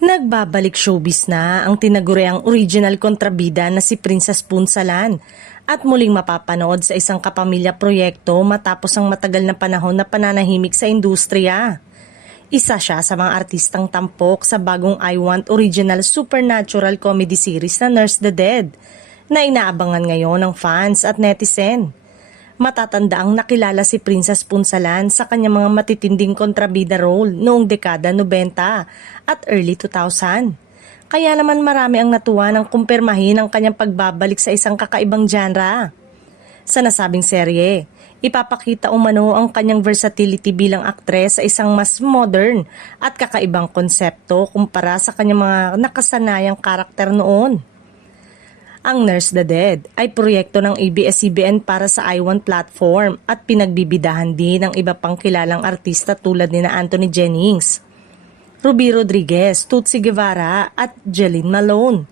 Nagbabalik showbiz na ang tinaguriang original kontrabida na si Princess Punsalan at muling mapapanood sa isang kapamilya proyekto matapos ang matagal na panahon na pananahimik sa industriya. Isa siya sa mga artistang tampok sa bagong I Want original supernatural comedy series na Nurse the Dead na inaabangan ngayon ng fans at netizen. Matatanda ang nakilala si Princess Punsalan sa kanyang mga matitinding kontrabida role noong dekada 90 at early 2000. Kaya naman marami ang natuwa ng kumpirmahin ang kanyang pagbabalik sa isang kakaibang genre. Sa nasabing serye, ipapakita umano ang kanyang versatility bilang aktres sa isang mas modern at kakaibang konsepto kumpara sa kanyang mga nakasanayang karakter noon. Ang Nurse the Dead ay proyekto ng ABS-CBN para sa I Want platform at pinagbibidahan din ng iba pang kilalang artista tulad ni Anthony Jennings, Ruby Rodriguez, Tutsi Guevara at Jeline Malone.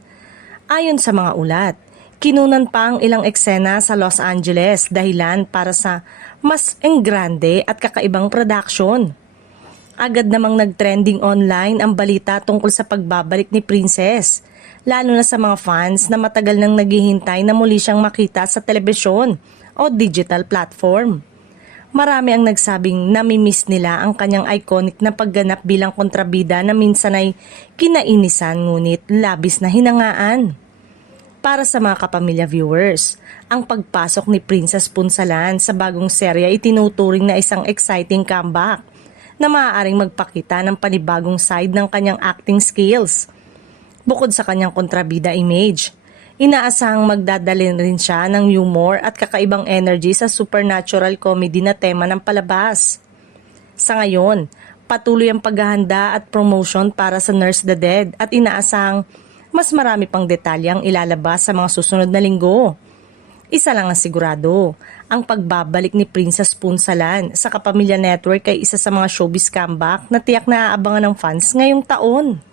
Ayon sa mga ulat, kinunan pa ang ilang eksena sa Los Angeles dahilan para sa mas enggrande at kakaibang production. Agad namang nagtrending online ang balita tungkol sa pagbabalik ni Princess, lalo na sa mga fans na matagal nang naghihintay na muli siyang makita sa telebisyon o digital platform. Marami ang nagsabing namimiss nila ang kanyang iconic na pagganap bilang kontrabida na minsan ay kinainisan ngunit labis na hinangaan. Para sa mga kapamilya viewers, ang pagpasok ni Princess Punsalan sa bagong serya ay tinuturing na isang exciting comeback na maaaring magpakita ng panibagong side ng kanyang acting skills. Bukod sa kanyang kontrabida image, inaasahang magdadalhin rin siya ng humor at kakaibang energy sa supernatural comedy na tema ng palabas. Sa ngayon, patuloy ang paghahanda at promotion para sa Nurse the Dead at inaasahang mas marami pang detalye ang ilalabas sa mga susunod na linggo. Isa lang ang sigurado, ang pagbabalik ni Princess Punsalan sa Kapamilya Network ay isa sa mga showbiz comeback na tiyak na aabangan ng fans ngayong taon.